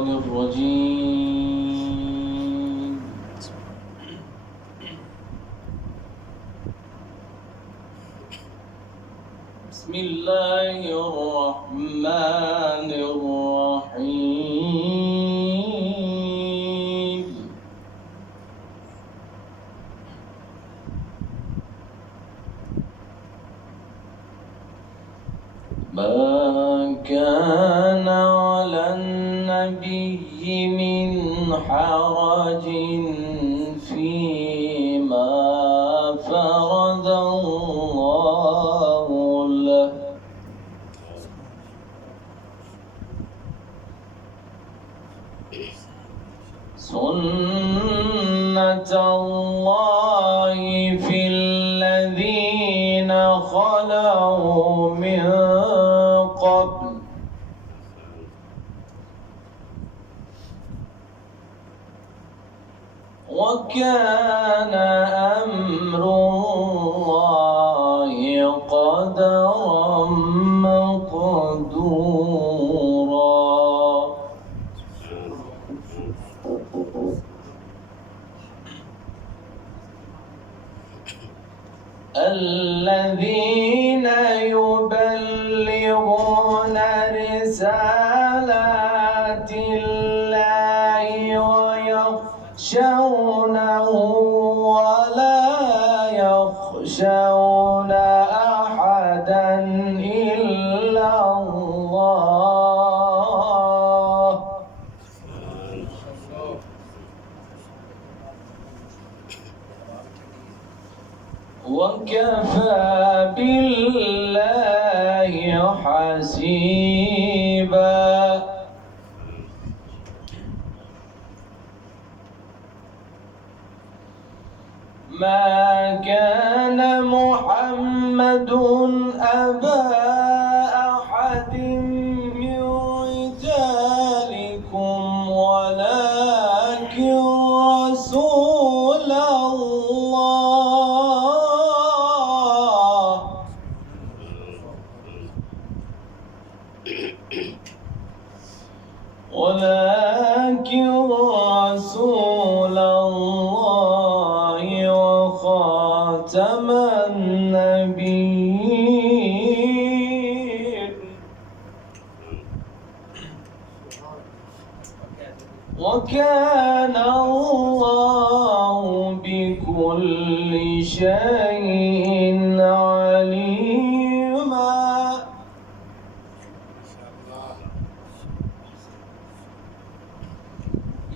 الشيطان الرجيم. بسم الله الرحمن الرحيم. ما كان على النبي من حرج فيما فرض الله له، سنة الله في الذين خلوا من قبل، وكان أمر الله قدرا مقدورا. الذين يبلغون رسالات الله ويخشونه ولا يخشون أحدا إلا الله، وكفى بالله حسيبا. ما كان محمد أبا أحد من رجالكم ولكن رسول الله وخاتم النبيين، وكان الله بكل شيء عليما.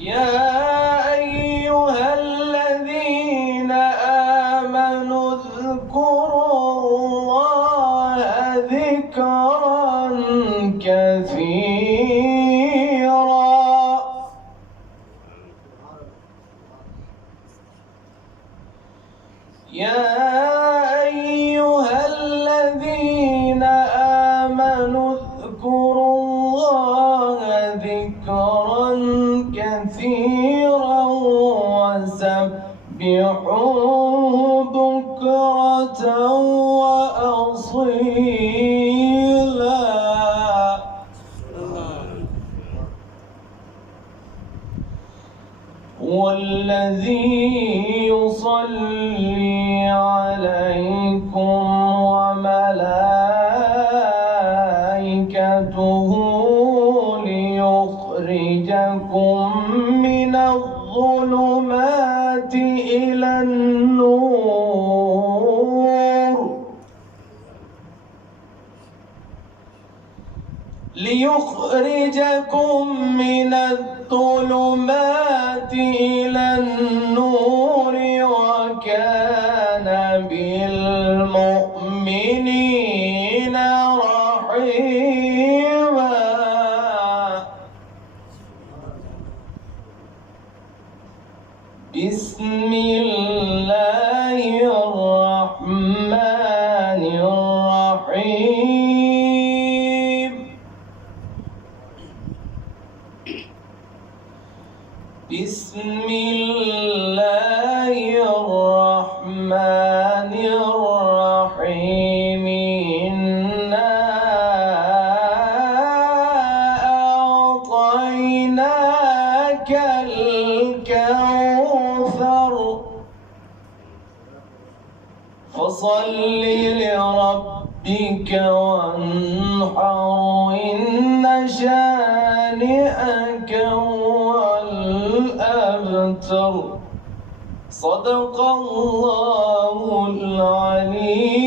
يا أيها الذين آمنوا اذكروا الله ذكرا كثيرا. يا أيها الذين آمنوا اذكروا الله ذكرا كثيرا وسبحوه بكرة وأصيلا. هو الذي يصلي عليكم وملائكته ليخرجكم من الظلمات إلى النور، ليخرجكم من الظلمات إلى النور، وكان بالمؤمنين رحيما. بسم الله الرحمن الرحيم. بسم الله الرحمن الرحيم. إنا أعطيناك أعطيناك الكوثر فصل لربك وانحر إن شانئك هو الأبتر. صدق الله العلي